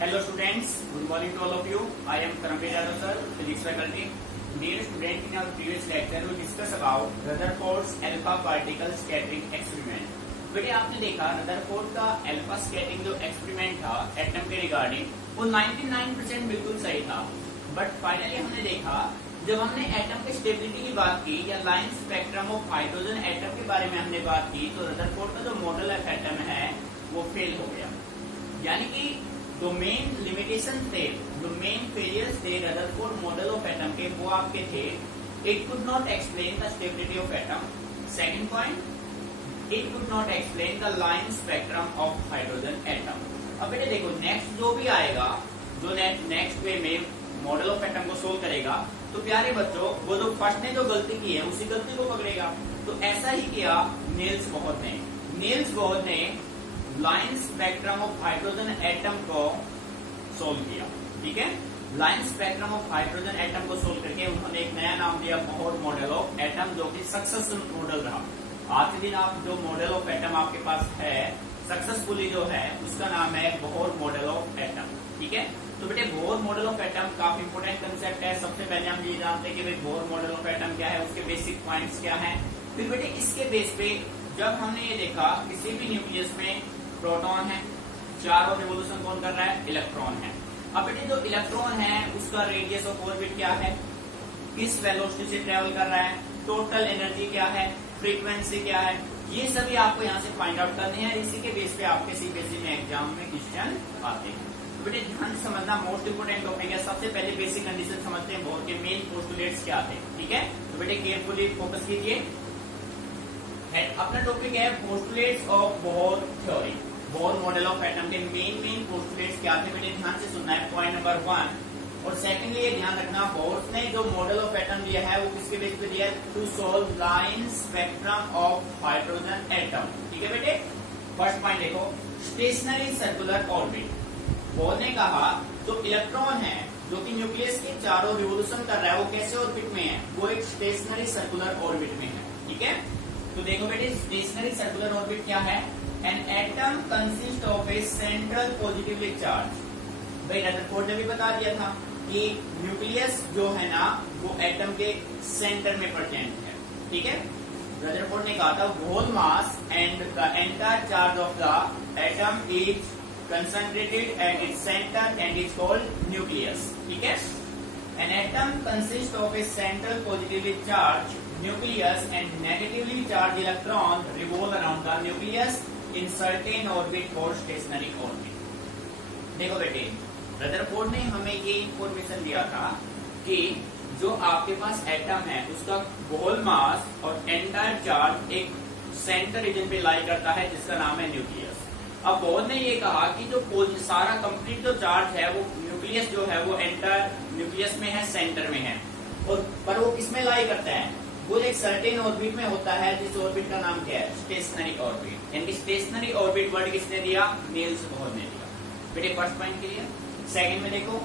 Hello students, good morning to all of you. I am Karamveer Yadav sir, physics faculty. Dear student, in our previous lecture we discuss about Rutherford's alpha particle scattering experiment. बेटे आपने देखा Rutherford का alpha scattering जो experiment था atom के regarding वो 99% बिल्कुल सही था, बट फाइनली हमने देखा जब हमने एटम के स्टेबिलिटी की बात की या line spectrum of hydrogen atom के बारे में हमने बात की तो रदरफोर्ड का जो मॉडल ऑफ एटम है वो फेल हो गया। यानी कि जो मेन लिमिटेशन थे, जो मेन फेलियर्स थे रदरफोर्ड मॉडल ऑफ एटम के वो आपके थे, it could not explain the stability of atom. Second point, it could not explain the line spectrum of hydrogen atom. अब बेटे देखो नेक्स्ट जो भी आएगा, जो नेक्स्ट वे में मॉडल ऑफ एटम को सोल्व करेगा तो प्यारे बच्चों वो जो फर्स्ट ने जो गलती की है उसी गलती को पकड़ेगा। तो ऐसा ही किया नील्स बोहर ने। नील्स बोहर ने line spectrum of hydrogen atom को सोल्व किया। ठीक है, line spectrum of hydrogen atom को सोल्व करके उन्होंने एक नया नाम दिया बोहर मॉडल ऑफ एटम, जो कि सक्सेसफुल मॉडल रहा। आज के दिन आप जो मॉडल ऑफ एटम आपके पास है सक्सेसफुली जो है उसका नाम है बोहर मॉडल ऑफ एटम। ठीक है, तो बेटे बोहर मॉडल ऑफ एटम काफी इंपोर्टेंट कंसेप्ट है। सबसे पहले हम ये जानते हैं कि भाई बोहर मॉडल ऑफ एटम क्या है, उसके बेसिक पॉइंट्स क्या हैं। फिर बेटे इसके बेस पे जब हमने ये देखा किसी भी न्यूक्लियस में प्रोटॉन है, चारों रिवोल्यूशन कौन कर रहा है, इलेक्ट्रॉन है। अब बेटे जो इलेक्ट्रॉन है उसका रेडियस ऑफ ऑर्बिट क्या है, किस वेलोसिटी से ट्रेवल कर रहा है, टोटल एनर्जी क्या है, फ्रीक्वेंसी क्या है, ये सभी आपको यहाँ से फाइंड आउट करने हैं। इसी के बेस पे आपके सीबीएसई में एग्जाम में क्वेश्चन आते हैं। तो बेटे ध्यान से समझना, मोस्ट इंपोर्टेंट टॉपिक है। सबसे पहले बेसिक कंडीशन समझते हैं, बोहर के मेन पोस्टुलेट्स क्या थे। ठीक है, तो बेटे केयरफुली फोकस कीजिए। अपना टॉपिक है postulates of Bohr theory. Bohr model of atom के मेन पोस्टुलेट्स क्या थे बेटे, ध्यान से सुनना है। पॉइंट नंबर 1 और सेकेंडली ये ध्यान रखना, बोहर ने जो मॉडल ऑफ एटम दिया है वो किसके बेस पे दिया है, to solve line spectrum of hydrogen atom. ठीक है बेटे, फर्स्ट पॉइंट देखो, स्टेशनरी सर्कुलर ऑर्बिट। बोहर ने कहा जो इलेक्ट्रॉन है जो कि न्यूक्लियस के चारों रिवोल्यूशन कर रहा है वो कैसे ऑर्बिट में है, वो एक स्टेशनरी सर्कुलर ऑर्बिट में है। ठीक है, तो देखो बेटे स्टेशनरी सर्कुलर ऑर्बिट क्या है, an atom consist of a central positively charge. भाई रदरफोर्ड ने भी बता दिया था कि न्यूक्लियस जो है ना वो एटम के सेंटर में प्रेजेंट है। ठीक है, रदरफोर्ड ने कहा था whole mass and the entire charge of the atom is concentrated at its centre and is called nucleus. ठीक है, an atom consist of a central positively charge nucleus and negatively charged electron revolve around the nucleus in certain orbit called stationary orbit। देखो बेटे Rutherford ने हमें ये information दिया था कि जो आपके पास एटम है उसका होल मास और एंटायर चार्ज एक सेंटर रीजन पे लाई करता है जिसका नाम है न्यूक्लियस। अब बोहर ने ये कहा कि जो सारा कंप्लीट जो चार्ज है वो न्यूक्लियस जो है वो एंटायर न्यूक्लियस में है, सेंटर में है, और पर वो किसमें लाई करता है, वो एक सर्टेन ऑर्बिट में होता है जिस ऑर्बिट का नाम क्या है, स्टेशनरी ऑर्बिट। यानी स्टेशनरी ऑर्बिट वर्ड किसने दिया, नील्स बोहर ने दिया। बेटे फर्स्ट पॉइंट क्लियर। सेकंड में देखो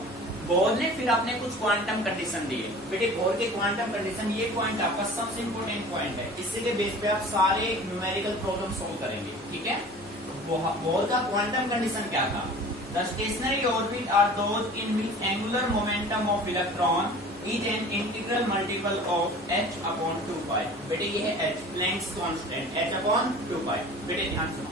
बोहर ने फिर अपने कुछ क्वांटम कंडीशन दिए। बेटे बोहर के क्वांटम कंडीशन, ये पॉइंट आपका सबसे इंपोर्टेंट पॉइंट है, इसी के बेस पे आप सारे न्यूमेरिकल प्रॉब्लम सोल्व करेंगे। ठीक है, बोहर का क्वांटम कंडीशन क्या था, the stationary orbit are those in which angular momentum of electron is an integral multiple of h upon 2 pi. बेटे ये है h, Planck's constant, h upon 2 pi. बेटे ध्यान सुनो,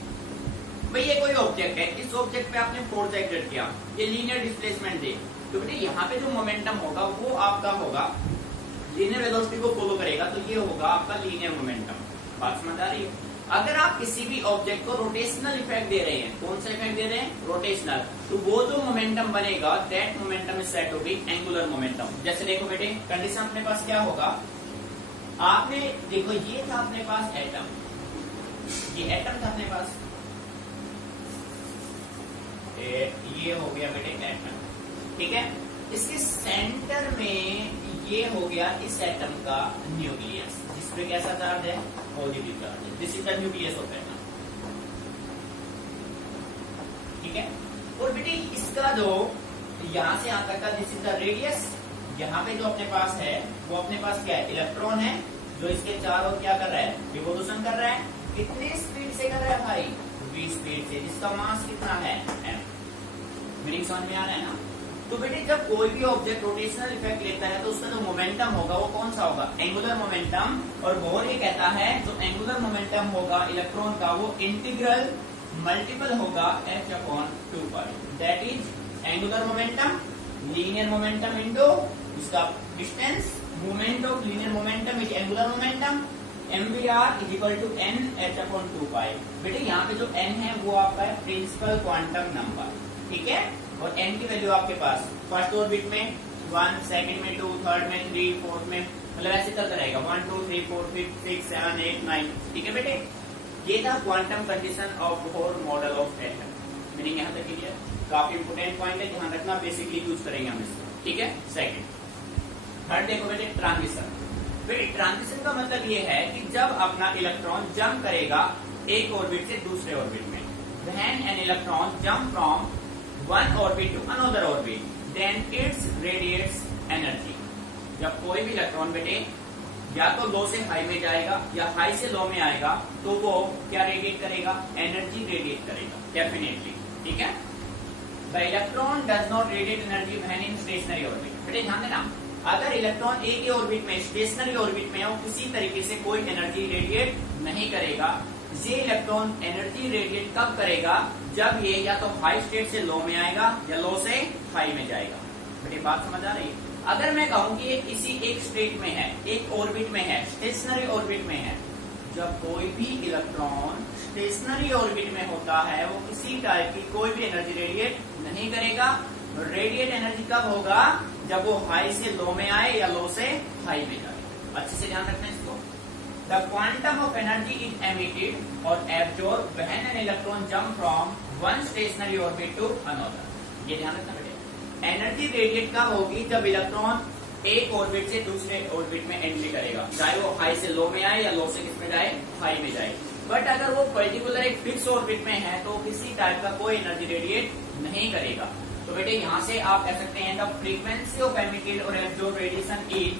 भाई ये कोई ऑब्जेक्ट है, इस ऑब्जेक्ट पे आपने फोर्स एक्सर्ट किया, ये लीनियर डिस्प्लेसमेंट दे, तो बेटे यहाँ पे जो मोमेंटम होगा वो आपका होगा लीनियर वेलोसिटी को फॉलो करेगा, तो ये होगा आपका लीनियर मोमेंटम। बात समझ आ रही है। अगर आप किसी भी ऑब्जेक्ट को रोटेशनल इफेक्ट दे रहे हैं, कौन सा इफेक्ट दे रहे हैं, रोटेशनल, तो वो जो मोमेंटम बनेगा that momentum is said to be angular momentum. जैसे देखो बेटे कंडीशन अपने पास क्या होगा, आपने देखो ये था अपने पास एटम, ये एटम था अपने पास, ये हो गया बेटे एटम। ठीक है, इसके सेंटर में ये हो गया इस एटम का न्यूक्लियस, जिसपे कैसा चार्ज है, पॉजिटिव चार्ज है। This is the nucleus of atom. ठीक है, और बेटे इसका जो यहां से यहां तक का दिस इज द रेडियस, यहाँ पे जो अपने पास है वो अपने पास क्या है, इलेक्ट्रॉन है जो इसके चारों क्या कर रहा है, रिवोल्यूशन कर रहा है। कितने स्पीड से कर रहा है भाई, v स्पीड से, जिसका मास कितना है m। मीनिंग समझ में आ रहा है ना। तो बेटे जब कोई भी ऑब्जेक्ट रोटेशनल इफेक्ट लेता है तो उसका जो मोमेंटम होगा वो कौन सा होगा, एंगुलर मोमेंटम। और बोर ये कहता है जो एंगुलर मोमेंटम होगा इलेक्ट्रॉन का वो इंटीग्रल मल्टीपल होगा h/2π, that is angular momentum linear momentum into इसका distance, moment of linear momentum is angular momentum, mvr is equal to n/2π। बेटे यहाँ पे जो n है वो आपका है प्रिंसिपल क्वांटम नंबर, ठीक है। और n की वैल्यू आपके पास फर्स्ट ऑर्बिट में 1, सेकंड में 2, थर्ड में 3, फोर्थ में मतलब ऐसे चलता रहेगा 1, 2, 3, 4, 5, 6, 7, 8, 9, ठीक है बेटे। ये था quantum condition of Bohr model of atom, meaning यहाँ तक क्लियर। काफी इंपोर्टेंट पॉइंट है, ध्यान रखना, बेसिकली यूज करेंगे हम इसको, ठीक है। सेकंड थर्ड देखो बेटे ट्रांजिशन। बेटे ट्रांजिशन का मतलब ये है कि जब अपना इलेक्ट्रॉन जंप करेगा एक ऑर्बिट से दूसरे ऑर्बिट में, when an electron jump from one orbit to another orbit then its radiates energy. जब कोई भी इलेक्ट्रॉन बेटे या तो लो से हाई में जाएगा या हाई से लो में आएगा तो वो क्या रेडिएट करेगा, एनर्जी रेडिएट करेगा डेफिनेटली, ठीक है। The electron does not radiate energy when in stationery orbit. बेटे ध्यान देना, अगर इलेक्ट्रॉन एक ही ऑर्बिट में स्टेशनरी ऑर्बिट में हो किसी तरीके से कोई एनर्जी रेडिएट नहीं करेगा। ये इलेक्ट्रॉन एनर्जी रेडिएट कब करेगा, जब ये या तो हाई स्टेट से लो में आएगा या लो से हाई में जाएगा। बेटे बात समझ आ रही है। अगर मैं कहूं कि ये किसी एक स्टेट में है, एक ऑर्बिट में है, स्टेशनरी ऑर्बिट में है, जब कोई भी इलेक्ट्रॉन स्टेशनरी ऑर्बिट में होता है वो किसी टाइप की कोई भी एनर्जी रेडिएट नहीं करेगा। रेडिएट एनर्जी कब होगा, जब वो हाई से लो में आए या लो से हाई में जाए। अच्छे से ध्यान रखना इसको। The quantum of energy is emitted और absorb when an electron jump from one stationary orbit to another. ये ध्यान रखना बेटे। एनर्जी रेडिएट कब होगी, जब इलेक्ट्रॉन एक ऑर्बिट से दूसरे ऑर्बिट में एंट्री करेगा, चाहे वो हाई से लो में आए या लो से किस में जाए, हाई में जाए। बट अगर वो पर्टिकुलर एक फिक्स ऑर्बिट में है तो किसी टाइप का कोई एनर्जी रेडिएट नहीं करेगा। तो बेटे यहाँ से आप कह सकते हैं द फ्रीक्वेंसी ऑफ एमिटेड और absorb radiation is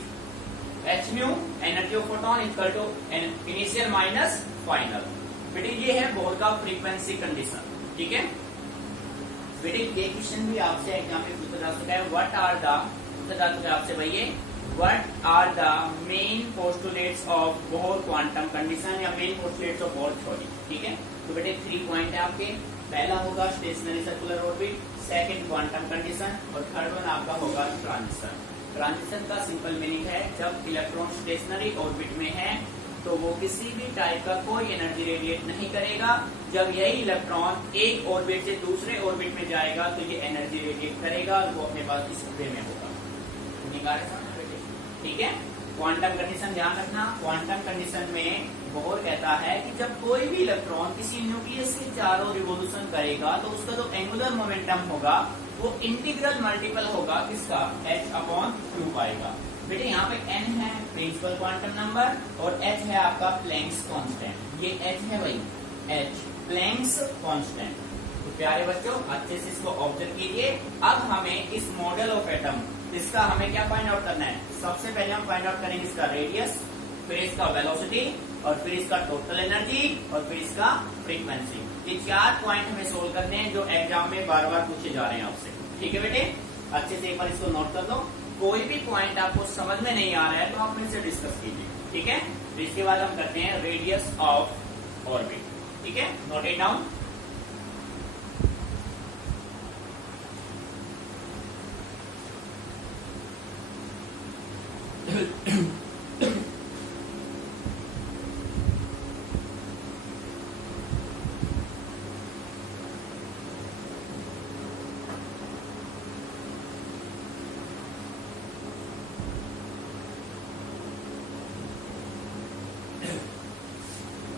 h mu, energy of photon equal to initial minus final. बेटे ये है बोहर का फ्रीक्वेंसी कंडीशन, ठीक है। बेटे ये क्वेश्चन भी आपसे एग्जाम में पूछा जा सकता है, व्हाट आर द, पूछा जा सकता है आपसे भैया what are the main postulates of Bohr quantum condition या main postulates of Bohr theory, ठीक है। तो बेटे 3 पॉइंट है आपके, पहला होगा stationary circular orbit, second quantum condition और थर्ड वन आपका होगा ट्रांजिशन। ट्रांजिशन का सिंपल मीनिंग है जब इलेक्ट्रॉन स्टेशनरी ऑर्बिट में है तो वो किसी भी टाइप का कोई एनर्जी रेडिएट नहीं करेगा। जब यही इलेक्ट्रॉन एक ऑर्बिट से दूसरे ऑर्बिट में जाएगा तो ये एनर्जी रेडिएट करेगा और वो अपने पास इस वे में होगा। ठीक है। क्वांटम कंडीशन ध्यान रखना, क्वांटम कंडीशन में बोहर कहता है कि जब कोई भी इलेक्ट्रॉन किसी न्यूक्लियस के चारों रिवोल्यूशन करेगा तो उसका जो एंगुलर मोमेंटम होगा वो इंटीग्रल मल्टीपल होगा किसका, h/2π का। बेटे यहाँ पे n है प्रिंसिपल क्वांटम नंबर और h है आपका प्लैंक्स कांस्टेंट। ये h है भाई, h प्लैंक्स कांस्टेंट। तो प्यारे बच्चों अच्छे से इसको ऑब्जर्व कीजिए। अब हमें इस मॉडल ऑफ एटम इसका हमें क्या फाइंड आउट करना है, सबसे पहले हम फाइंड आउट करेंगे इसका रेडियस, फिर इसका वेलोसिटी और फिर इसका टोटल एनर्जी और फिर इसका फ्रीक्वेंसी। ये 4 पॉइंट हमें सोल्व करने हैं जो एग्जाम में बार बार पूछे जा रहे हैं आपसे। ठीक है बेटे, अच्छे से एक बार इसको नोट कर लो। कोई भी पॉइंट आपको समझ में नहीं आ रहा है तो आप मेरे से डिस्कस कीजिए। ठीक है, तो इसके बाद हम करते हैं रेडियस ऑफ ऑर्बिट। ठीक है, नोट इट डाउन।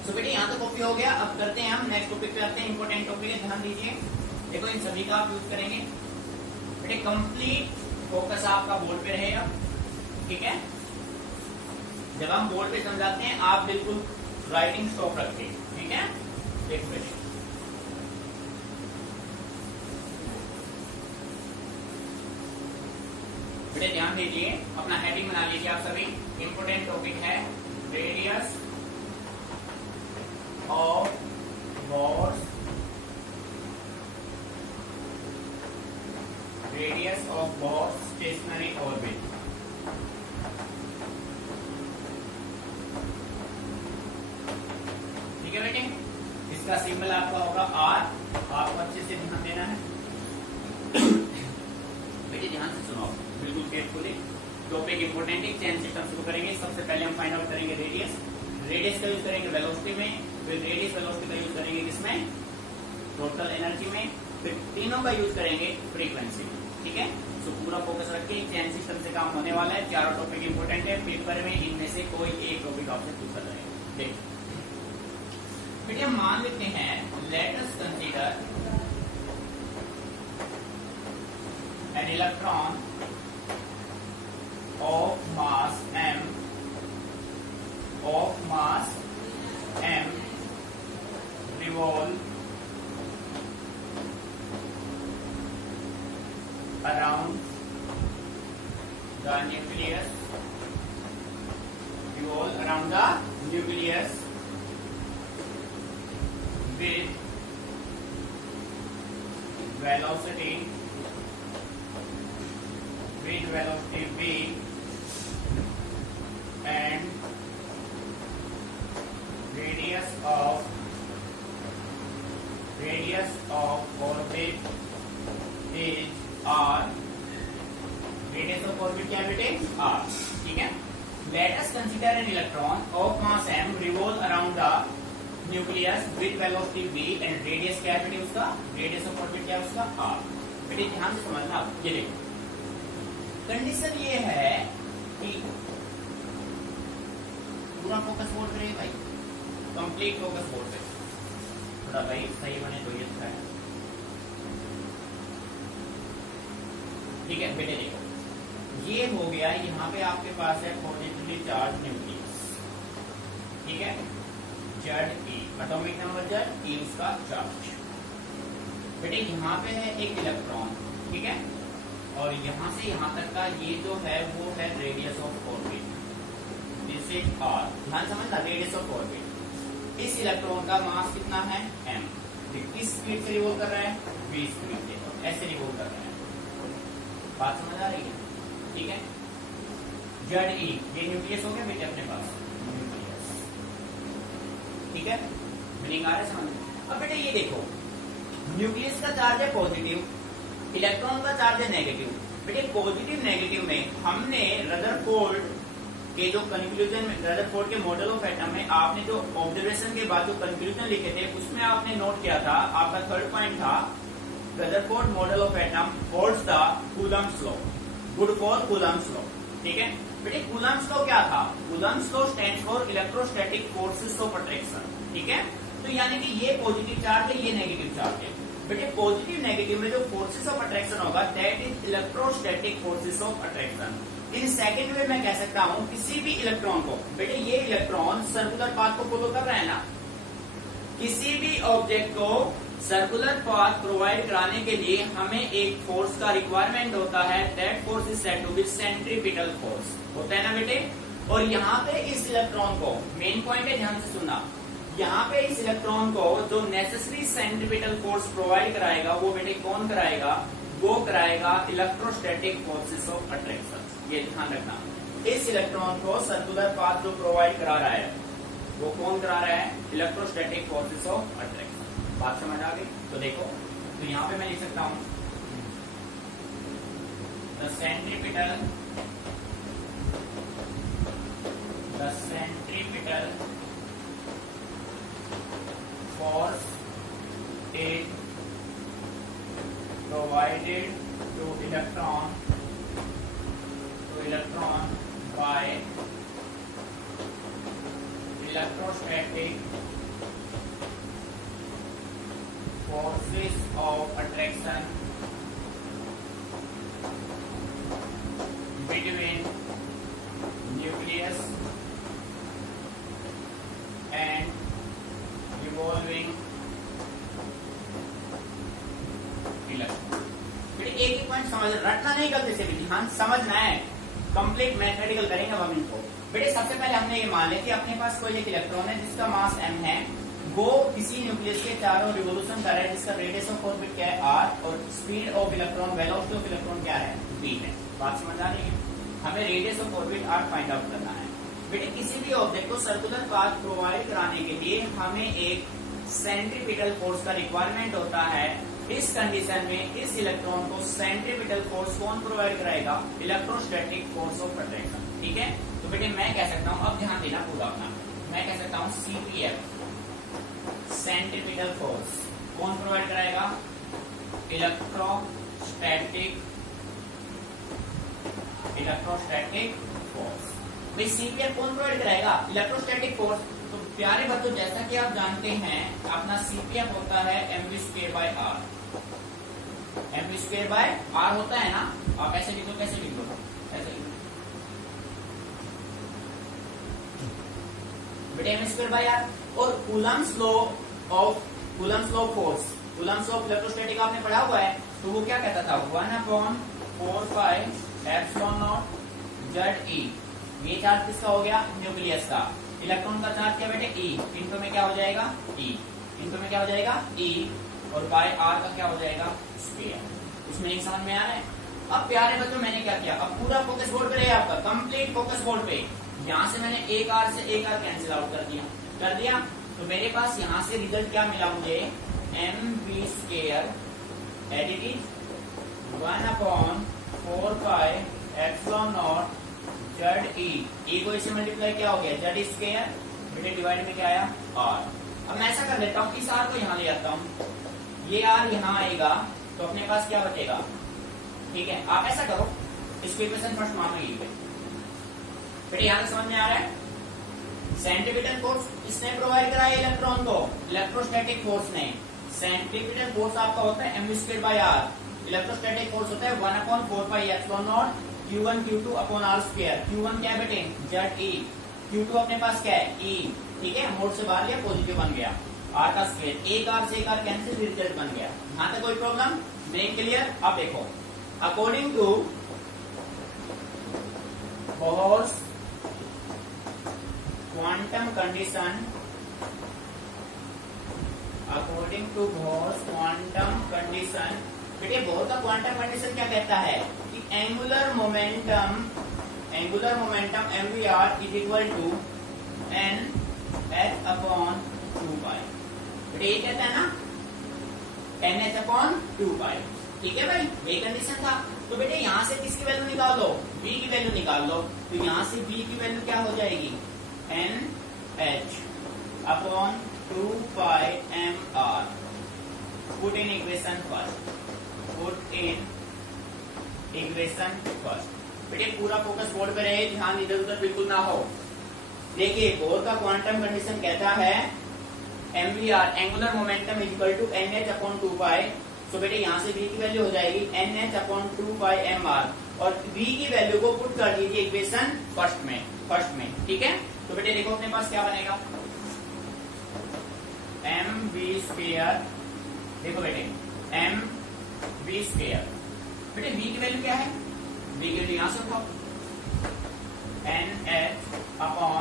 तो बेटे यहाँ तो कॉपी हो गया। अब करते हैं हम नेक्स्ट टॉपिक पे आते हैं। इंपॉर्टेंट टॉपिक है, ध्यान दीजिए। देखो इन सभी का आप यूज करेंगे बेटे। कंप्लीट फोकस आपका बोर्ड पे रहेगा। ठीक है, जब हम बोर्ड पे समझाते हैं आप बिल्कुल राइटिंग स्टॉप रखें। ठीक है, देखो बेटे बेटे ध्यान दीजिए, अपना हेडिंग बना लीजिए आप सभी। इंपॉर्टेंट टॉपिक है radius of Morse radius of bore stationery orbit. ठीक है बेटे, इसका सिंबल आपका होगा आर, आपको अच्छे से ध्यान देना है बेटे, ध्यान से सुनो बिल्कुल केयरफुली। टॉपिक इंपोर्टेंट है, चेन सिस्टम शुरू करेंगे। सबसे पहले हम फाइंड आउट करेंगे रेडियस। रेडियस का यूज करेंगे वेलोसिटी में, फिर रेडियस वेलोसिटी का यूज करेंगे किसमें, टोटल एनर्जी में, फिर तीनों का यूज करेंगे फ्रीक्वेंसी में। ठीक है, तो पूरा फोकस रखिए, चेन सिस्टम से काम होने वाला है। चारों टॉपिक इंपोर्टेंट है, पेपर में इनमें से कोई एक टॉपिक आपसे पूछा जाएगा। देखिए बेटे, हम मान लेते हैं let us consider an electron of mass m revolve around the nucleus with velocity v and radius of orbit is r। radius of orbit क्या है बेटे, r। ठीक है, let us consider an electron of mass m revolve around the nucleus with velocity v and radius क्या है बेटे उसका, radius of orbit क्या है उसका, r। बेटे ध्यान से समझना, ये देखो कंडीशन ये है कि पूरा फोकस बोर्ड पे भाई, कंप्लीट फोकस बोर्ड पे, थोड़ा भाई सही बने तो ये अच्छा है। ठीक है बेटे, देखो ये हो गया, यहाँ पे आपके पास है पॉजिटिवली चार्ज न्यूक्लियस। ठीक है, जेड ई एटॉमिक नंबर जेड ई उसका चार्ज। बेटे यहाँ पे है एक इलेक्ट्रॉन, ठीक है, और यहाँ से यहाँ तक का ये जो है वो है radius of orbit, this is R. ध्यान समझना, रेडियस ऑफ ऑर्बिट। इस इलेक्ट्रॉन का मास कितना है m, किस स्पीड से रिवॉल्व कर रहा है, v स्पीड से, ऐसे रिवॉल्व कर रहा है। बात समझ आ रही है? ठीक है, जेड ई ये न्यूक्लियस हो गया बेटे अपने पास, न्यूक्लियस। ठीक है, मीनिंग आ रहा है समझ में? अब बेटे ये देखो, न्यूक्लियस का चार्ज है पॉजिटिव, इलेक्ट्रॉन का चार्ज है नेगेटिव। बेटे पॉजिटिव नेगेटिव में हमने रदरफोर्ड के जो कंक्लूजन में, रदरफोर्ड के मॉडल ऑफ एटम में आपने जो ऑब्जर्वेशन के बाद जो कंक्लूजन लिखे थे उसमें आपने नोट किया था, आपका थर्ड पॉइंट था Rutherford model of atom holds the Coulomb's law, good for Coulomb's law. ठीक है बेटे, कूलम्ब्स लॉ क्या था, Coulomb's law stands for electrostatic forces of attraction. ठीक है, तो यानी कि ये पॉजिटिव चार्ज है, ये नेगेटिव चार्ज है। बेटे पॉजिटिव नेगेटिव में जो फोर्सेस ऑफ अट्रैक्शन होगा that is electrostatic forces of attraction. In second वे मैं कह सकता हूं किसी भी इलेक्ट्रॉन को, बेटे ये इलेक्ट्रॉन सर्कुलर पाथ को फॉलो कर रहा है ना, किसी भी ऑब्जेक्ट को सर्कुलर पाथ प्रोवाइड कराने के लिए हमें एक फोर्स का रिक्वायरमेंट होता है, that force is said to be centripetal force, होता है ना बेटे। और यहाँ पे इस इलेक्ट्रॉन को, मेन पॉइंट है ध्यान से सुनना, यहाँ पे इस इलेक्ट्रॉन को जो नेसेसरी सेंट्रीपिटल फोर्स प्रोवाइड कराएगा वो बेटे कौन कराएगा, वो कराएगा इलेक्ट्रोस्टैटिक फोर्सेस ऑफ अट्रैक्शन। ये ध्यान रखना, इस इलेक्ट्रॉन को सर्कुलर पाथ जो प्रोवाइड करा रहा है वो कौन करा रहा है, इलेक्ट्रोस्टैटिक फोर्सेस ऑफ अट्रैक्शन। बात समझ आ गई? तो देखो, तो यहाँ पे मैं लिख सकता हूँ the centripetal force is provided to electron by electrostatic forces of attraction between nucleus and revolving electron. फिर एक पॉइंट समझ, रटना नहीं गलती से भी, ध्यान समझना है, कंप्लीट मैथमेटिकल करेंगे हम इनको। बेटे सबसे पहले हमने ये मान लिया कि अपने पास कोई एक इलेक्ट्रॉन है जिसका मास m है, वो किसी न्यूक्लियस के चारों रिवोल्यूशन कर रहा है जिसका रेडियस ऑफ ऑर्बिट क्या है r और speed of electron velocity of electron क्या है v है। बात समझ आ रही है? हमें radius of orbit r find out करना है। बेटे किसी भी ऑब्जेक्ट को सर्कुलर पाथ प्रोवाइड कराने के लिए हमें एक सेंट्रीपिटल फोर्स का रिक्वायरमेंट होता है। इस कंडीशन में इस इलेक्ट्रॉन को सेंट्रीपिटल फोर्स कौन प्रोवाइड कराएगा? Electrostatic force of attraction. ठीक है, तो बेटे मैं कह सकता हूं, अब ध्यान देना पूरा अपना, मैं कह सकता हूं CPF सेंट्रीपिटल फोर्स कौन प्रोवाइड कराएगा? Electrostatic force. भाई CPF कौन प्रोवाइड कराएगा? Electrostatic force. तो प्यारे बच्चों, जैसा कि आप जानते हैं अपना CPF होता है mv²/r। mv²/r होता है ना? आप ऐसे लिख दो, कैसे लिख दो? ऐसे लिख दो बेटे, mv²/r। और Coulomb's law of force, Coulomb's of electrostatic आपने पढ़ा हुआ है, तो वो क्या कहता था? 1/4πε0 ZE। ये चार्ज किसका हो गया? न्यूक्लियस का। इलेक्ट्रॉन का चार्ज क्या बेटे? E। इनटू में क्या हो जाएगा? E। इनटू में क्या हो जाएगा? E। और बाय r का क्या हो जाएगा? स्क्वायर। इसमें एक समझ में आ रहा है? अब प्यारे बच्चों, मैंने क्या किया? अब पूरा फोकस बोर्ड पे रहे आपका, कंप्लीट फोकस बोर्ड पे। यहाँ से मैंने एक r से एक r कैंसिल आउट कर दिया। तो मेरे पास यहाँ से रिजल्ट क्या मिला मुझे? mv² additive 1/4πε0 ZE। E को इसे मल्टीप्लाई क्या हो गया? Z²। बेटे डिवाइड में क्या आया? R। अब मैं ऐसा कर लेता हूँ, इस R को यहाँ ले आता हूँ, ये R यहाँ आएगा, तो अपने पास क्या बचेगा? ठीक है, आप ऐसा करो, इसको इक्वेशन फर्स्ट मान लो ये। बेटे यहाँ से समझ में आ रहा है? सेंट्रीपिटल फोर्स इसने प्रोवाइड कराया इलेक्ट्रॉन को, इलेक्ट्रोस्टैटिक फोर्स ने। सेंट्रीपिटल फोर्स आपका होता है mv²/r। इलेक्ट्रोस्टैटिक फोर्स होता है 1/4πε0 Q1 Q2 upon r²। Q1 क्या है बेटे? ZE। Q2 अपने पास क्या है? E। ठीक है, मोड से बाहर गया, पॉजिटिव बन गया, r का स्क्वायर। एक r से एक r कैंसिल, रिजल्ट बन गया। यहाँ तक कोई प्रॉब्लम नहीं? क्लियर? अब देखो, according to Bohr's quantum condition, according to Bohr's quantum condition, बेटे बोहर का क्वांटम कंडीशन क्या कहता है कि angular momentum mvr is equal to nh/2π। बेटे ये कहता है ना, nh/2π। ठीक है भाई, ये कंडीशन था। तो बेटे यहाँ से किसकी वैल्यू निकाल लो? v की वैल्यू निकाल लो। तो यहाँ से v की वैल्यू क्या हो जाएगी? nh/2πmr। Put in equation first. बेटे पूरा फोकस बोर्ड पे रहे, ध्यान इधर उधर बिल्कुल ना हो। देखिए, बोर का क्वांटम कंडीशन कहता है mvr angular momentum is equal to nh/2π। तो बेटे यहाँ से v की वैल्यू हो जाएगी nh/2πmr, और v की वैल्यू को पुट कर दीजिए इक्वेशन फर्स्ट में। ठीक है, तो बेटे देखो अपने पास क्या बनेगा? mv²। देखो बेटे mv²। बेटे v की वैल्यू क्या है? v की वैल्यू यहां से उठाओ, nh/2πmr।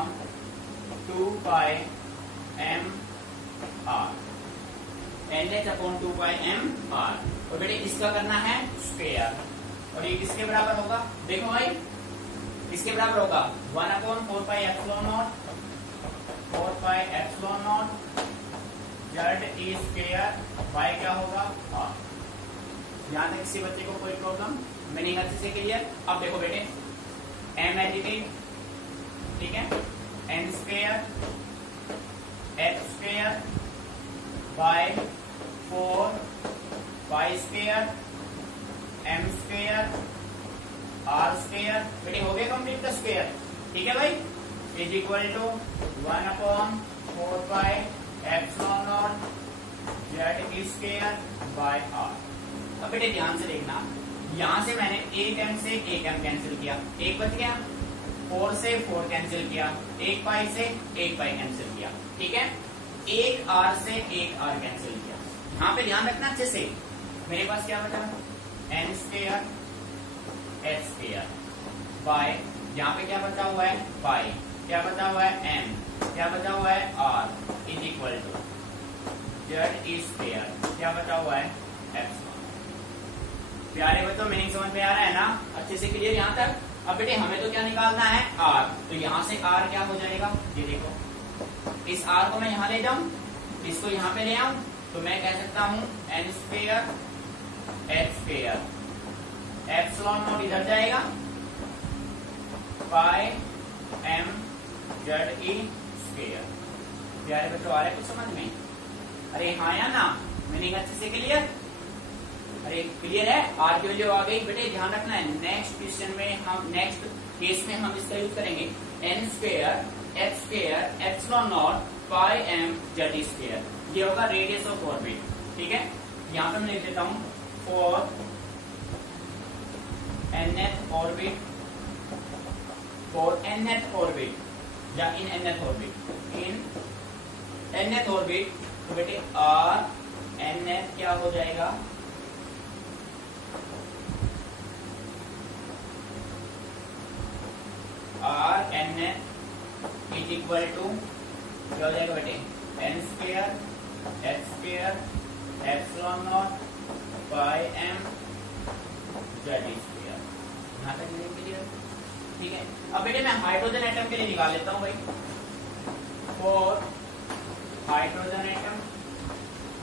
तो बेटे इसका करना है स्क्वायर, और ये किसके बराबर होगा? देखो भाई, किसके बराबर होगा? 1/4πε0 ZE² बाय क्या होगा? r। यहाँ तक किसी बच्चे को कोई प्रॉब्लम? मीनिंग अच्छे से क्लियर? अब देखो बेटे, m एडिटिव, ठीक है, n² h² bye 4π² m² r²। बेटे हो गया कंप्लीट का स्क्वायर। ठीक है भाई, is equal to 1/4πε0 ZE² by r। अब बेटे ध्यान से देखना, यहां से मैंने एक m से एक m कैंसिल किया, एक बच गया, 4 से 4 कैंसिल किया, एक पाई से एक पाई कैंसिल किया। ठीक है, एक r से एक r कैंसिल किया। यहाँ पे ध्यान रखना अच्छे से, मेरे पास क्या बचा? n² h² बाय, यहाँ पे क्या बचा हुआ है? पाई, क्या बचा हुआ है? m, क्या बचा हुआ है? r is equal to Z E square, क्या बचा हुआ है एप्सिलॉन। प्यारे बच्चों मीनिंग समझ में आ रहा है ना, अच्छे से क्लियर यहाँ तक। अब बेटे हमें तो क्या निकालना है आर, तो यहाँ से आर क्या हो जाएगा, ये देखो इस आर को मैं यहाँ ले जाऊं, इसको यहाँ पे ले आऊं, तो मैं कह सकता हूं N square H square, epsilon not इधर जाएगा, pi M Z E square. प्यारे बच्चों आ रहा है कुछ समझ में? अरे हाँ या ना, मीनिंग अच्छे से क्लियर? अरे क्लियर है, आर की वैल्यू आ गई। बेटे ध्यान रखना है, नेक्स्ट क्वेश्चन में हम, नेक्स्ट केस में हम इसका यूज करेंगे N square H square epsilon not pi M Z square, ये होगा रेडियस ऑफ ऑर्बिट। ठीक है, यहाँ पे मैं लिख देता हूं for nth orbit, for nth orbit या in nth orbit, in nth orbit, तो बेटे आर nth क्या हो जाएगा, R N is equal to क्या हो जाएगा बेटे N square H square epsilon not pi M Z square. यहाँ तक क्लियर? ठीक है, अब बेटे मैं हाइड्रोजन एटम के लिए निकाल लेता हूँ भाई। For hydrogen atom,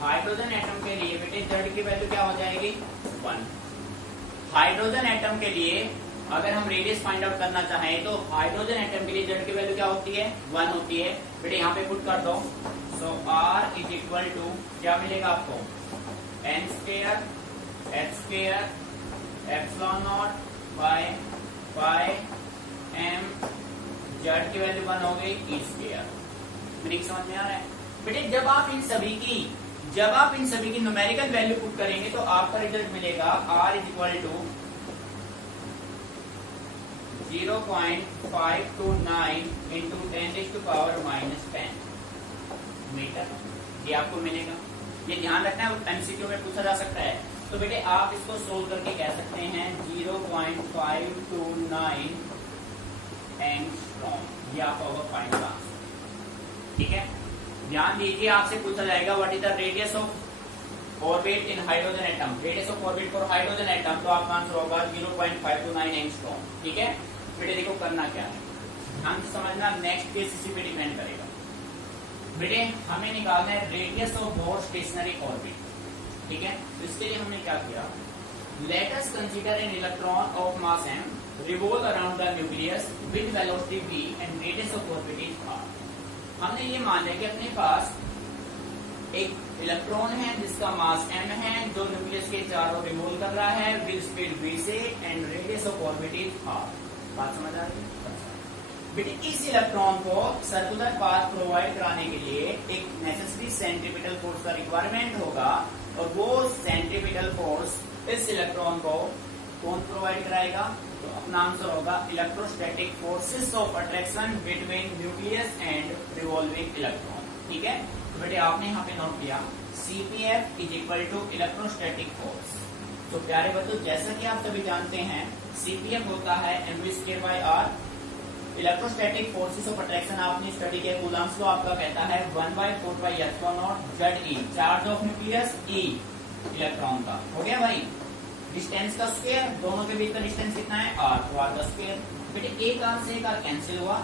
hydrogen atom के लिए बेटे जेड की वैल्यू क्या हो जाएगी 1। हाइड्रोजन एटम के लिए अगर हम रेडियस फाइंड आउट करना चाहें तो हाइड्रोजन एटम के लिए जेड की वैल्यू क्या होती है 1 होती है। बेटे यहाँ पे पुट कर दो, so R is equal to क्या मिलेगा आपको N square H square epsilon not by pi M, Z की वैल्यू 1 हो गई ई स्क्वायर। मेरी समझ में आ रहा है? बेटे जब आप इन सभी की न्यूमेरिकल वैल्यू पुट करेंगे तो आपका रिजल्ट मिलेगा R is equal to 0.529 into 10⁻⁻10 metre, ये आपको मिलेगा। ये ध्यान रखना है, एमसीक्यू में पूछा जा सकता है। तो बेटे आप इसको सोल्व करके कह सकते हैं 0.529 एंगस्ट्रॉम, ये आपका होगा फाइनल आंसर। ठीक है, ध्यान दीजिए, आपसे पूछा जाएगा what is the radius of orbit in hydrogen atom, radius of orbit for hydrogen atom, तो आपका आंसर होगा 0.529 एंगस्ट्रॉम। ठीक है, बेटे देखो करना क्या है, ध्यान से समझना, नेक्स्ट केस इसी पे डिपेंड करेगा। बेटे हमें निकालना है radius of bore stationery orbit. ठीक है, तो इसके लिए हमने क्या किया, let us consider an electron of mass m revolve around the nucleus with velocity v and radius of orbit is r। हमने ये मान लिया कि अपने पास एक इलेक्ट्रॉन है जिसका मास m है, जो न्यूक्लियस के चारों रिवॉल्व कर रहा है विद स्पीड v से and radius of orbit is r। बात समझ आ रही है? बेटे इस इलेक्ट्रॉन को सर्कुलर पाथ प्रोवाइड कराने के लिए एक नेसेसरी सेंट्रीपिटल फोर्स का रिक्वायरमेंट होगा, और वो सेंट्रीपिटल फोर्स इस इलेक्ट्रॉन को कौन प्रोवाइड कराएगा, तो अपना आंसर होगा electrostatic forces of attraction between nucleus and revolving electron. ठीक है, तो बेटे आपने यहाँ पे नोट किया CPF is equal to electrostatic force. तो प्यारे बच्चों जैसा कि आप सभी जानते हैं CPF होता है mv²/r। Electrostatic forces of attraction आपने स्टडी किया, कूलम्ब्स लॉ आपका कहता है 1/4πε0 ZE, charge of nucleus E electron का। हो गया भाई, डिस्टेंस का स्क्वायर, दोनों के बीच का डिस्टेंस कितना है r, तो r का स्क्वायर। बेटे एक r से एक r कैंसिल हुआ,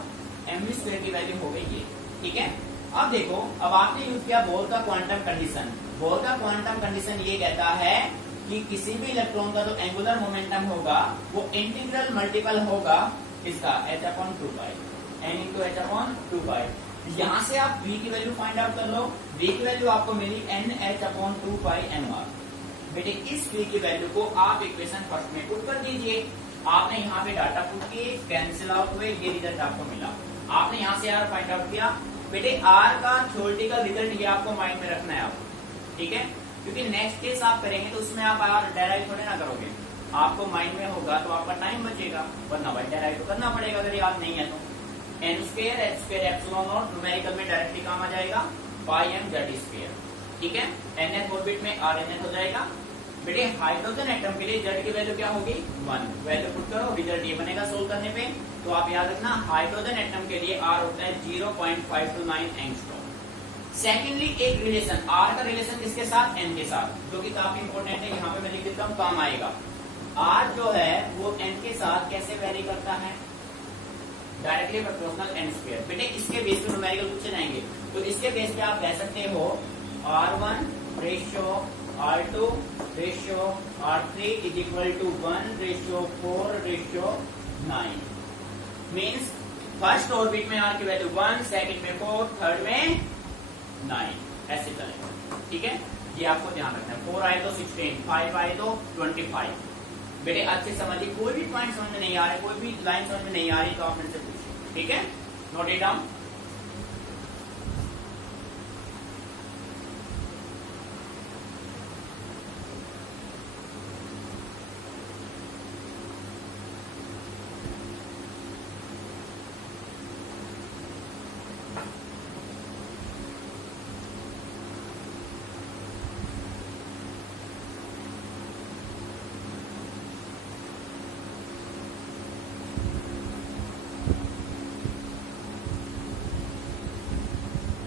mv² की वैल्यू हो गई ये। ठीक है, अब देखो, अब आपने यूज किया बोर का क्वांटम कंडीशन। बोर का क्वांटम कंडीशन ये कहता है कि किसी भी इलेक्ट्रॉन का जो एंगुलर मोमेंटम होगा वो इंटीग्रल मल्टीपल होगा इसका h/2π, n/h/2π। यहाँ से आप v की वैल्यू फाइंड आउट कर लो, v की वैल्यू आपको मिली nh/2πmr। बेटे इस v की वैल्यू को आप इक्वेशन फर्स्ट में पुट कर दीजिए। आपने यहाँ पे डाटा पुट किए, कैंसिल आउट हुए, ये रिजल्ट आपको मिला। आपने यहाँ से r फाइंड आउट किया। बेटे r का थ्योरेटिकल रिजल्ट ये आपको माइंड में रखना है आप। ठीक है, क्योंकि नेक्स्ट केस आप करेंगे तो उसमें आप r डेराइव थोड़े ना करोगे, आपको माइंड में होगा तो आपका टाइम बचेगा, वरना भाई डेराइव तो करना पड़ेगा अगर याद नहीं है तो। n² h² epsilon not numerical में डायरेक्टली काम आ जाएगा, पाई एम जेड स्क्वायर। ठीक है, nth ऑर्बिट में r nth हो जाएगा। बेटे हाइड्रोजन एटम के लिए जेड की वैल्यू क्या होगी 1, वैल्यू पुट करो, रिजल्ट ये बनेगा सोल्व करने पे। तो आप याद रखना हाइड्रोजन एटम के लिए r होता है 0.529 एंगस्ट्रॉम। सेकेंडली एक रिलेशन आर का रिलेशन किसके साथ, एन के साथ, जो कि काफी इंपॉर्टेंट है, यहाँ पे मैं लिख देता हूँ, काम आएगा। आर जो है वो एन के साथ कैसे वेरी करता है, डायरेक्टली प्रोपोर्शनल एन स्क्वायर। बेटे इसके बेस पे न्यूमेरिकल पूछे जाएंगे, तो इसके बेस पे आप कह सकते हो R1 ratio R2 ratio R3 is equal to 1:4:9। Means first orbit में आर की वैल्यू 1, सेकंड में 4, थर्ड में 9, ऐसे चलेगा। ठीक है, ये आपको ध्यान रखना है। 4 आए तो 16, 5 आए तो 25। बेटे अच्छे समझिए, कोई भी पॉइंट समझ में नहीं आ रहा है, कोई भी लाइन समझ में नहीं आ रही तो आप मेरे से पूछिए। ठीक है, नोट इट डाउन।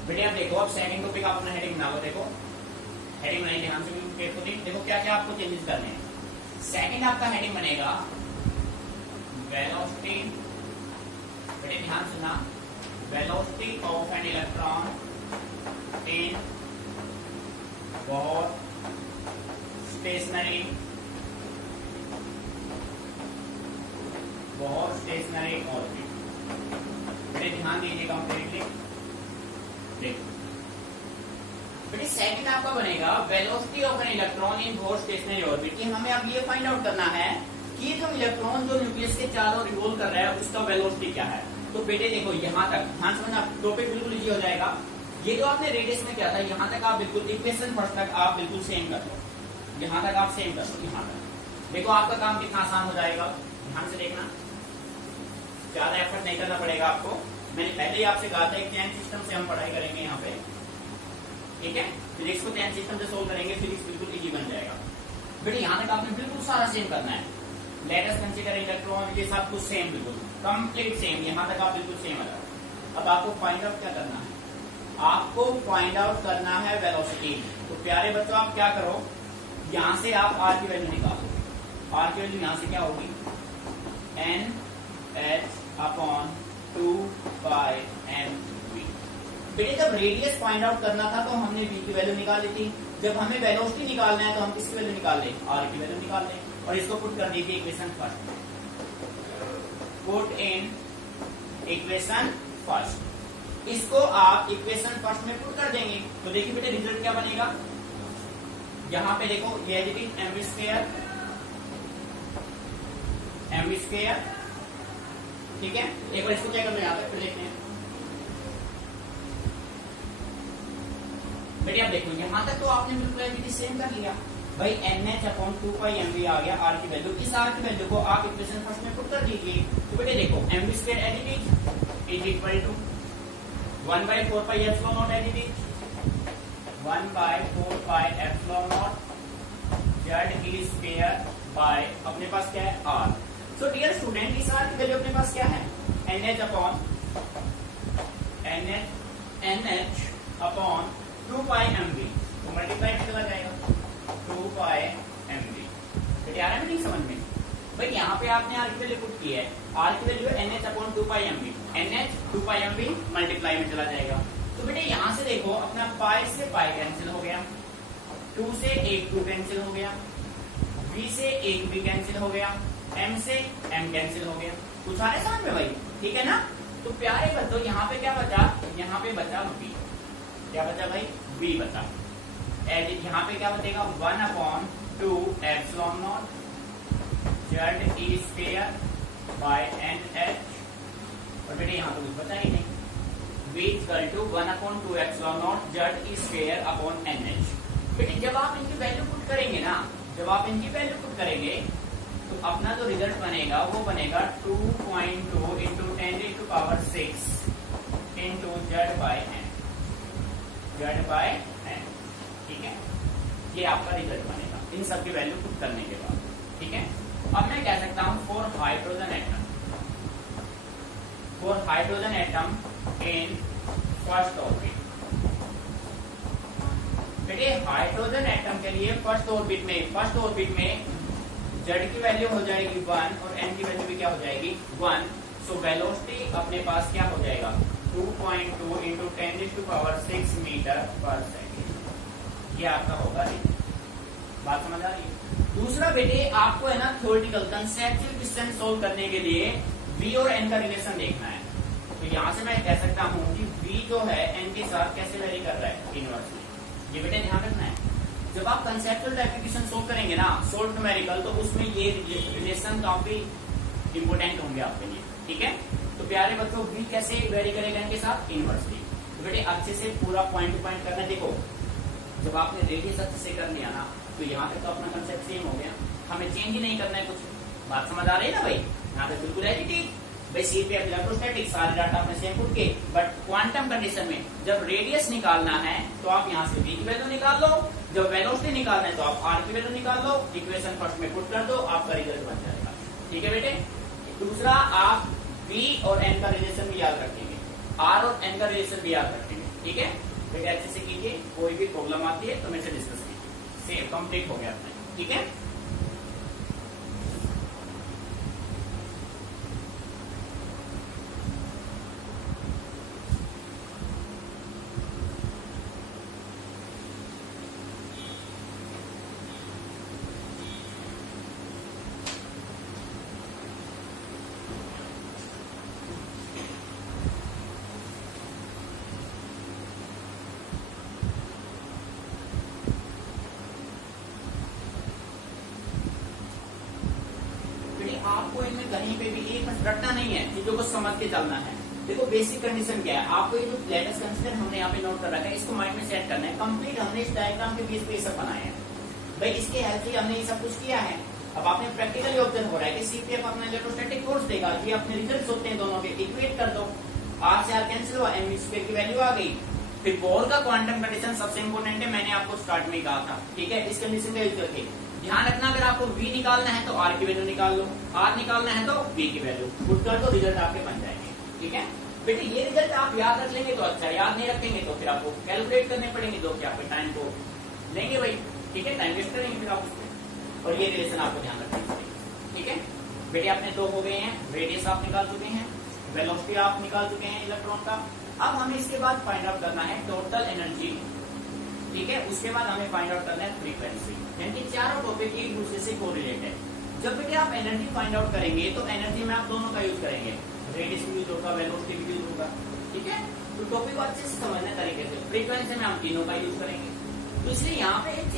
बेटे आप देखो, अब सेकंड टॉपिक आप अपना हेडिंग बना लो। देखो हेडिंग बनाइए ध्यान से, केयरफुली देखो क्या क्या आपको चेंजेस करने हैं। सेकंड आपका हेडिंग बनेगा वेलोसिटी। बेटे ध्यान सुनना, velocity of an electron in बहुत स्टेशनरी ऑर्बिट। बेटे ध्यान दीजिएगा कंप्लीटली। बेटे सेकंड आपका बनेगा velocity of an electron in both stationery orbit. कि हमें अब ये फाइंड आउट करना है कि जो इलेक्ट्रॉन जो न्यूक्लियस के चारों रिवॉल्व कर रहा है उसका वेलोसिटी क्या है। तो बेटे देखो यहाँ तक ध्यान समझना, टॉपिक बिल्कुल इजी हो जाएगा। ये जो आपने रेडियस में किया था यहाँ तक आप बिल्कुल इक्वेशन फर्स्ट तक आप बिल्कुल सेम कर लो, यहाँ तक आप सेम कर लो। यहाँ तक देखो आपका काम कितना आसान हो जाएगा, ध्यान से देखना, ज्यादा एफर्ट नहीं करना पड़ेगा आपको। मैंने पहले ही आपसे कहा था एक चैन सिस्टम से हम पढ़ाई करेंगे यहाँ पे। ठीक है, फिजिक्स को चैन सिस्टम से सोल्व करेंगे, फिजिक्स बिल्कुल इजी बन जाएगा। बेटे यहाँ तक आपने बिल्कुल सारा सेम करना है। लेट अस कंसीडर इलेक्ट्रॉन, ये सब कुछ सेम, बिल्कुल कंप्लीट सेम, यहाँ तक आप बिल्कुल सेम आ जाओ। अब आपको फाइंड आउट क्या करना है, आपको फाइंड आउट करना है वेलोसिटी। तो प्यारे बच्चों आप क्या करो, यहाँ से आप आर की वैल्यू निकालो। आर की वैल्यू यहाँ से क्या होगी, NH/2πmv। बेटे जब रेडियस फाइंड आउट करना था तो हमने v की वैल्यू निकाल ली थी, जब हमें वेलोसिटी निकालना है तो हम किसकी वैल्यू निकाल लें, r की वैल्यू निकाल लें। और इसको पुट कर दीजिए equation first, put in equation first. इसको आप इक्वेशन फर्स्ट में पुट कर देंगे तो देखिए बेटे रिजल्ट क्या बनेगा। यहाँ पे देखो ये mv स्क्वायर। ठीक है, एक बार इसको चेक कर लो यहाँ तक, फिर देखते हैं। बेटे आप देखो यहाँ तक तो आपने बिल्कुल सेम कर लिया भाई, NH/2πmv आ गया आर की वैल्यू। इस आर की वैल्यू को आप इक्वेशन फर्स्ट में पुट कर दीजिए। तो बेटे देखो mv square as it is equal to 1/4πε0 as it is 1/4πε0 z square by अपने पास क्या है r। सो डियर स्टूडेंट, इस आर की वैल्यू अपने पास क्या है, NH/2πmv, तो मल्टीप्लाई में चला जाएगा 2πmv। बेटे आ रहा है नहीं समझ में भाई, यहाँ पे आपने आर की वैल्यू पुट की है, आर की वैल्यू है NH/2πmv, NH/2πmv मल्टीप्लाई में चला जाएगा। तो बेटे यहाँ से देखो अपना पाई से पाई कैंसिल हो गया, 2 से 1 2 कैंसिल हो गया, v से 1 भी कैंसिल हो गया, m से m कैंसिल हो गया। कुछ आ रहा है समझ में भाई, ठीक है ना। तो प्यारे बच्चों यहाँ पे क्या बचा, यहाँ पे बचा v, क्या बचा भाई, v बचा। यहाँ पे क्या बचेगा 1/2ε0 z स्क्वायर बाय NH। और बेटे यहाँ तो कुछ बचा ही नहीं, v equal to 1/2ε0 z square upon NH। बेटे जब आप इनकी वैल्यू पुट करेंगे ना, जब आप इनकी वैल्यू पुट करेंगे तो अपना जो रिजल्ट बनेगा वो बनेगा 2.2 इंटू 10⁶ इंटू z/n। ठीक है, ये आपका रिजल्ट बनेगा इन सब की वैल्यू पुट करने के बाद। ठीक है, अब मैं कह सकता हूं for hydrogen atom in first orbit, बेटे हाइड्रोजन एटम के लिए फर्स्ट ऑर्बिट में जेड की वैल्यू हो जाएगी 1 और एन की वैल्यू भी क्या हो जाएगी 1। सो वेलोसिटी अपने पास क्या हो जाएगा 2.2 इंटू 10⁻6 मीटर पर सेकेंड। ये आपका होगा। बात समझ आ रही है। दूसरा बेटे आपको है ना थ्योरेटिकल कंसेप्चुअल क्वेश्चन सोल्व करने के लिए V और N का रिलेशन देखना है। तो यहाँ से मैं कह सकता हूँ कि V जो है N के साथ कैसे वेरी कर रहा है इनवर्सली। ये बेटे ध्यान रखना है। जब आप कंसेप्चुअल टाइप क्वेश्चन सोल्व करेंगे ना सोल्व न्यूमेरिकल, तो उसमें ये रिलेशन काफी इंपोर्टेंट होंगे आपके लिए। ठीक है, तो प्यारे बच्चों V कैसे वेरी करेगा इनके साथ इनवर्सली। तो बेटे अच्छे से पूरा पॉइंट टू पॉइंट करना। देखो जब आपने रेडियस अच्छे से कर लिया ना तो यहाँ तक तो अपना कंसेप्ट सेम हो गया, हमें चेंज ही नहीं करना है कुछ। बात समझ आ रही है ना भाई। यहाँ पे बिल्कुल है ठीक भाई सीट पे इलेक्ट्रोस्टैटिक सारे डाटा आपने सेम पुट के, बट क्वांटम कंडीशन में जब रेडियस निकालना है तो आप यहाँ से V की वैल्यू निकाल लो, जब वेलोसिटी निकालना है तो आप R की वैल्यू निकाल लो, इक्वेशन फर्स्ट में पुट कर दो, आपका रिजल्ट बन जाएगा। ठीक है बेटे। दूसरा आप V और N का रिलेशन भी याद रखेंगे, R और N का रिलेशन भी याद रखेंगे। ठीक है बेटे, अच्छे से कीजिए, कोई भी प्रॉब्लम आती है तो मेरे से डिस्कस कीजिए। सेम कंप्लीट हो गया अपना। ठीक है, आपको इनमें कहीं पे भी एक रटना नहीं है, चीजों को समझ के चलना है। देखो बेसिक कंडीशन क्या है, आपको ये जो लेटेस्ट कंसीडर हमने यहाँ पे नोट कर रखा है इसको माइंड में सेट करना है। कंप्लीट हमने इस डायग्राम के बेस पे सब बनाए हैं भाई, इसके हेल्प से हमने ये सब कुछ किया है। अब आपने प्रैक्टिकली ऑब्जर्व हो रहा है कि सीपीएफ अपना इलेक्ट्रोस्टैटिक फोर्स देगा, ये अपने रिजल्ट होते हैं दोनों के, इक्वेट कर दो, आर से आर कैंसिल हुआ, एम स्क्वायर की वैल्यू आ गई। फिर बोर का क्वांटम कंडीशन सबसे इंपोर्टेंट है, मैंने आपको स्टार्ट में कहा था। ठीक है, इस कंडीशन का यूज करके ध्यान रखना, अगर आपको V निकालना है तो R की वैल्यू निकाल लो, R निकालना है तो V की वैल्यू पुट कर दो, रिजल्ट आपके बन जाएंगे। ठीक है बेटे, ये रिजल्ट आप याद रख लेंगे तो अच्छा, याद नहीं रखेंगे तो फिर आपको कैलकुलेट करने पड़ेंगे, जो कि आपके टाइम को लेंगे भाई। ठीक है, टाइम वेस्ट करेंगे फिर आप उसमें, और ये रिलेशन आपको ध्यान रखना चाहिए। ठीक है बेटे, आपने दो हो गए हैं, रेडियस आप निकाल चुके हैं, वेलोसिटी आप निकाल चुके हैं इलेक्ट्रॉन का। अब हमें इसके बाद फाइंड आउट करना है टोटल एनर्जी। ठीक है, उसके बाद हमें फाइंड आउट करना है फ्रीक्वेंसी, यानी कि चारों टॉपिक एक दूसरे से कोरिलेटेड। जब बेटे आप एनर्जी फाइंड आउट करेंगे तो एनर्जी में आप दोनों का यूज करेंगे, रेडियस भी यूज होगा, वेलोसिटी भी यूज होगा। ठीक है, तो टॉपिक को अच्छे से समझने तरीके से फ्रीक्वेंसी में हम तीनों का यूज करेंगे। तो इसलिए यहाँ पे एक